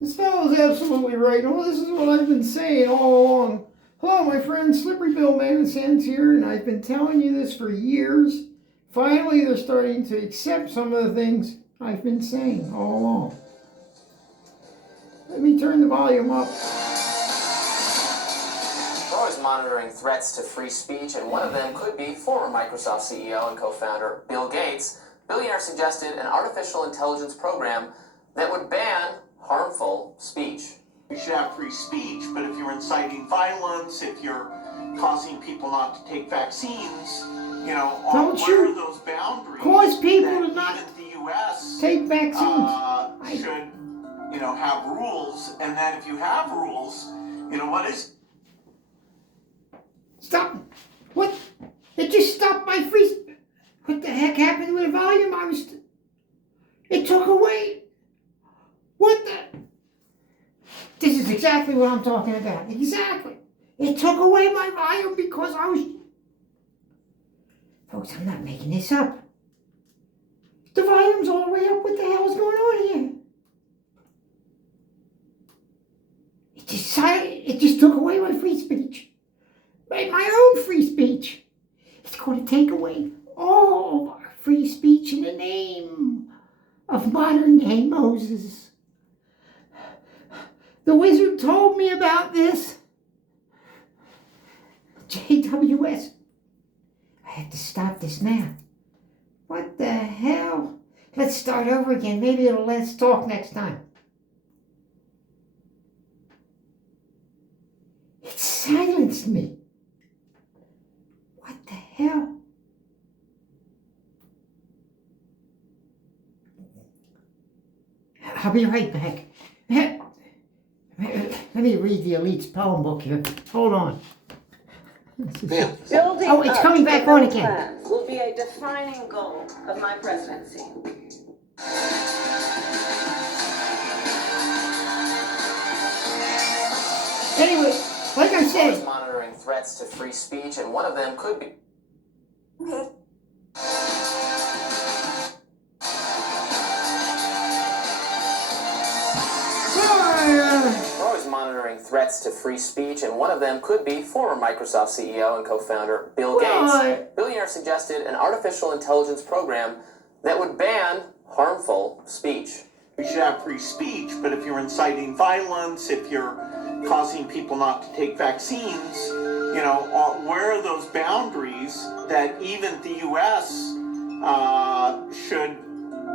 This fellow's absolutely right. Well, this is what I've been saying all along. Hello, my friend, Slippery Bill Man and Sands here, and I've been telling you this for years. Finally, they're starting to accept some of the things I've been saying all along. Let me turn the volume up. We're always monitoring threats to free speech, and one of them could be former Microsoft CEO and co-founder Bill Gates. Billionaire suggested an artificial intelligence program that would ban harmful speech. You should have free speech, but if you're inciting violence, if you're causing people not to take vaccines, Don't what you are those boundaries cause people that to not even the U.S. take vaccines? Should, have rules, and then if you have rules, what is... Stop! What? It just stopped my free... What the heck happened with the volume? It took away... What the... This is exactly what I'm talking about. Exactly. It took away my volume because I was... Folks, I'm not making this up. The volume's all the way up. What the hell is going on here? It just took away my free speech. My own free speech. It's going to take away all of our free speech in the name of modern day Moses. The wizard told me about this. JWS. I have to stop this now. What the hell? Let's start over again. Maybe it'll let us talk next time. It silenced me. What the hell? I'll be right back. Let me read the Elite's poem book here. Hold on. Building it's coming back on again. Will be a defining goal of my presidency. Anyway, like I We're always said, monitoring threats to free speech, and one of them could be... Well, We're always monitoring threats to free speech, and one of them could be former Microsoft CEO and co-founder Bill Gates. Billionaire suggested an artificial intelligence program that would ban harmful speech. You should have free speech, but if you're inciting violence, if you're causing people not to take vaccines, where are those boundaries that even the U.S. Should,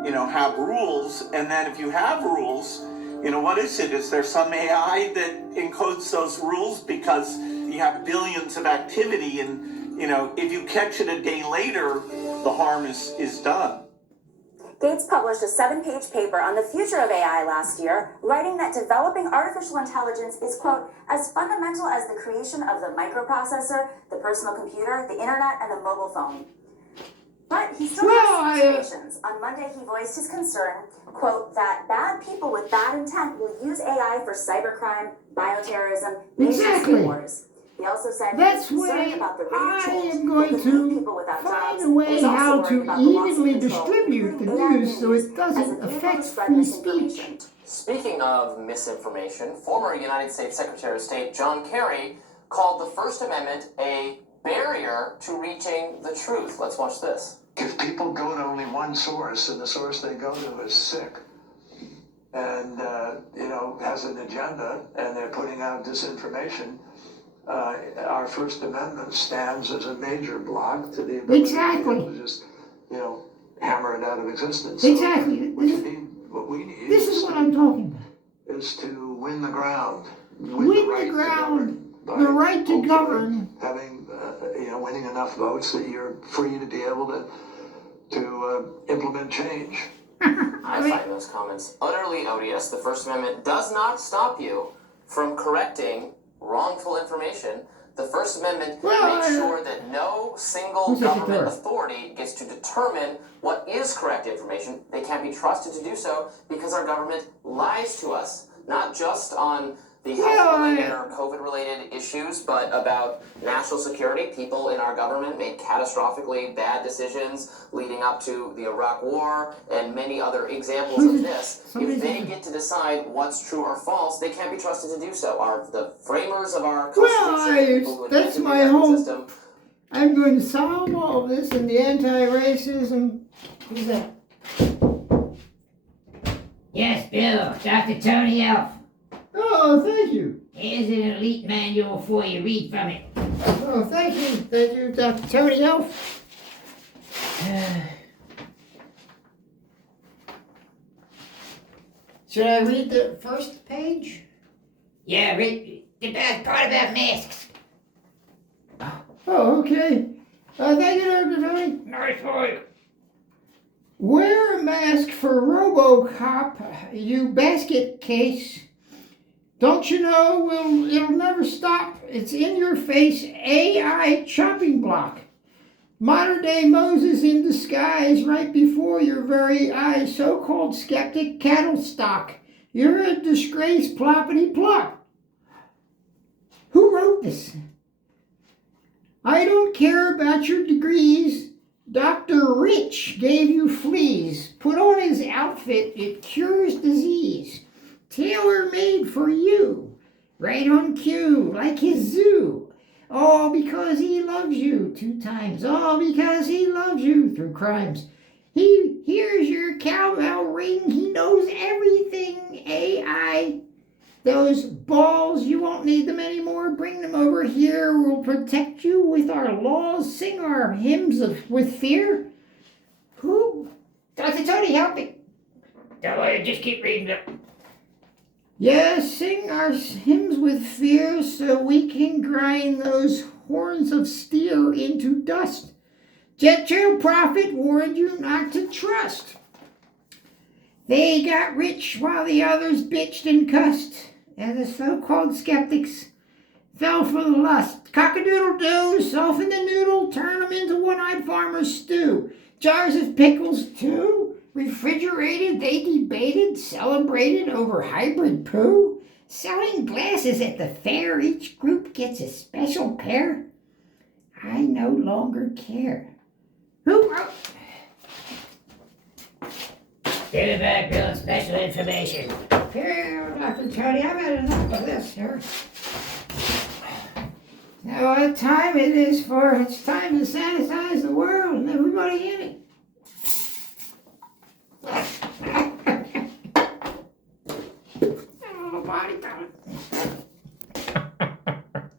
have rules, and then if you have rules, what is it? Is there some AI that encodes those rules because you have billions of activity and, if you catch it a day later, the harm is done? Gates published a 7-page paper on the future of AI last year, writing that developing artificial intelligence is, quote, as fundamental as the creation of the microprocessor, the personal computer, the internet, and the mobile phone. But he still has reservations. On Monday, he voiced his concern, quote, that bad people with bad intent will use AI for cybercrime, bioterrorism, nation-state wars. He also said that's why I am going to find a way how to evenly distribute the news so it doesn't affect free speech. Speaking of misinformation, former United States Secretary of State John Kerry called the First Amendment a barrier to reaching the truth. Let's watch this. If people go to only one source, and the source they go to is sick, and, has an agenda, and they're putting out disinformation, our First Amendment stands as a major block to the ability to just, hammer it out of existence. Exactly. What we need this is what I'm talking about. Is to win the ground. Win the ground, the right to govern. Having, winning enough votes that you're free to be able to implement change. I find those comments utterly odious. The First Amendment does not stop you from correcting wrongful information. The First Amendment makes sure that no single government authority gets to determine what is correct information. They can't be trusted to do so because our government lies to us, not just on the health-related or COVID-related issues, but about national security. People in our government made catastrophically bad decisions leading up to the Iraq War and many other examples of this. If they get to decide what's true or false, they can't be trusted to do so. The framers of our Constitution, that's my whole system. I'm going to solve all of this in the anti-racism. Who's that? Yes, Bill, Dr. Tony Elf. Oh, thank you. Here's an elite manual for you. Read from it. Oh, thank you. Thank you, Dr. Tony Elf. Should I read the first page? Yeah, read the best part about masks. Oh, okay. Thank you, Dr. Tony. Nice work. Wear a mask for RoboCop, you basket case. Don't you know it'll never stop? It's in your face AI chopping block. Modern day Moses in disguise right before your very eyes. So-called skeptic cattle stock. You're a disgrace ploppity plop. Who wrote this? I don't care about your degrees. Dr. Rich gave you fleas. Put on his outfit, it cures disease. Tailor-made for you. Right on cue, like his zoo. All because he loves you 2 times. All because he loves you through crimes. He hears your cowbell ring. He knows everything. AI. Those balls, you won't need them anymore. Bring them over here. We'll protect you with our laws. Sing our hymns with fear. Who? Dr. Tony, help me. Don't worry, just keep reading it. Yes, sing our hymns with fear so we can grind those horns of steel into dust. Jet Trail Prophet warned you not to trust. They got rich while the others bitched and cussed, and the so-called skeptics fell for the lust. Cock-a-doodle-doo, soften the noodle, turn them into one-eyed farmer's stew. Jars of pickles, too. Refrigerated, they debated, celebrated over hybrid poo. Selling glasses at the fair, each group gets a special pair. I no longer care. Who wrote? Give it back, Bill. Special information. Here, Dr. Tony, I've had enough of this, sir. Now what time it is for? It's time to sanitize the world and everybody in it. Oh, body count.